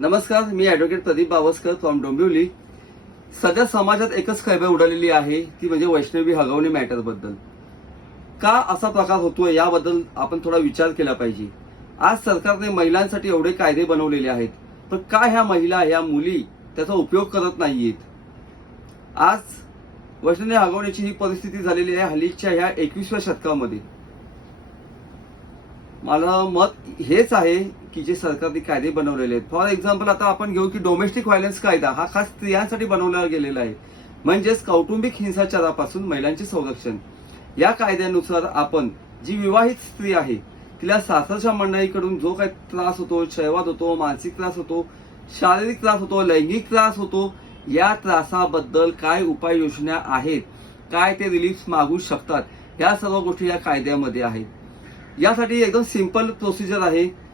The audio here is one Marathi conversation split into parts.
नमस्कार, मी ॲडव्होकेट प्रदीप बावस्कर फ्रॉम डोंबिवली. सध्या समाजात एकच खळबळ उडालेली आहे, ती म्हणजे वैष्णवी हगवणे मॅटर बद्दल. का असा प्रकार होतोय याबद्दल आपण थोडा विचार केला पाहिजे. आज सरकारने महिलांसाठी एवढे कायदे बनवलेले आहेत, पण का ह्या महिला, ह्या मुली त्याचा उपयोग करत नाहीयेत? आज वैष्णवी हगवण्याची ही परिस्थिती झालेली आहे हल्लीच्या ह्या 21व्या शतकामध्ये. मला मत हेच आहे की जे सरकारने कायदे बनवलेले आहेत, फॉर एक्झाम्पल आता आपण घेऊ की डोमेस्टिक व्हायलन्स कायदा हा खास स्त्रियांसाठी बनवला गेलेला आहे, म्हणजेच कौटुंबिक हिंसाचारापासून महिलांचे संरक्षण. या कायद्यानुसार आपण जी विवाहित स्त्री आहे तिला सासरच्या मंडळीकडून जो काही त्रास होतो, क्षयवाद होतो, मानसिक त्रास होतो, शारीरिक त्रास होतो, लैंगिक त्रास होतो, या त्रासाबद्दल काय उपाययोजना आहेत, काय ते रिलीफ मागू शकतात, या सर्व गोष्टी या कायद्यामध्ये आहेत. यासाठी एकदम सिंपल प्रोसिजर आहे.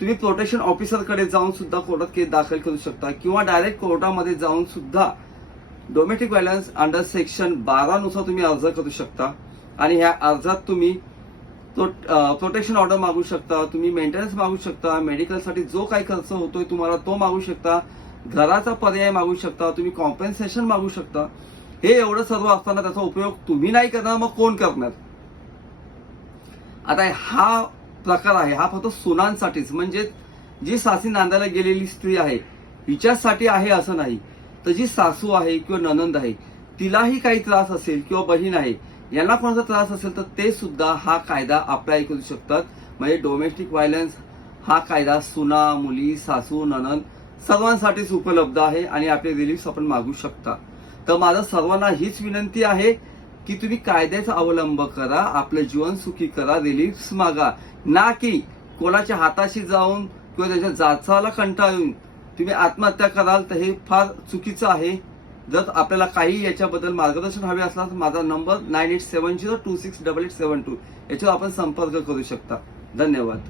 तुम्ही प्रोटेक्शन ऑफिसरकडे जाऊन सुद्धा कोर्टात केस दाखल करू शकता किंवा डायरेक्ट कोर्टामध्ये जाऊन सुद्धा डोमेस्टिक व्हायलन्स अंडर सेक्शन 12 नुसार तुम्ही अर्ज करू शकता. आणि ह्या अर्जात तुम्ही प्रोटेक्शन ऑर्डर मागू शकता, तुम्ही मेंटेनन्स मागू शकता, मेडिकलसाठी जो काही खर्च होतोय तुम्हाला तो मागू शकता, घराचा पर्याय मागू शकता, तुम्ही कॉम्पेन्सेशन मागू शकता. हे एवढं सर्व असताना त्याचा उपयोग तुम्ही नाही करणार, मग कोण करणार? आता हा प्रकार आहे, हा फक्त सुनांसाठीच, म्हणजे जी सासरी नांदायला गेलेली स्त्री आहे हिच्यासाठी आहे असं नाही. तर जी सासू आहे किंवा ननंद आहे तिलाही काही त्रास असेल किंवा बहीण आहे यांना कोणाचा त्रास असेल तर ते सुद्धा हा कायदा अप्लाय करू शकतात. म्हणजे डोमेस्टिक व्हायलन्स हा कायदा सुना, मुली, सासू, ननंद सर्वांसाठीच उपलब्ध आहे आणि आपले रिलीफ आपण मागू शकता. तर माझं सर्वांना हीच विनंती आहे की तुम्ही कायद्याचा अवलंब करा, आपलं जीवन सुखी करा, रिलीफ मागा, ना की कोणाच्या हाताशी जाऊन किंवा त्याच्या जाचाला कंटाळून तुम्ही आत्महत्या कराल, तर हे फार चुकीचं आहे. जर आपल्याला काही याच्याबद्दल मार्गदर्शन हवे असल्यास माझा नंबर 9870268872 याच्यावर आपण संपर्क करू शकता. धन्यवाद.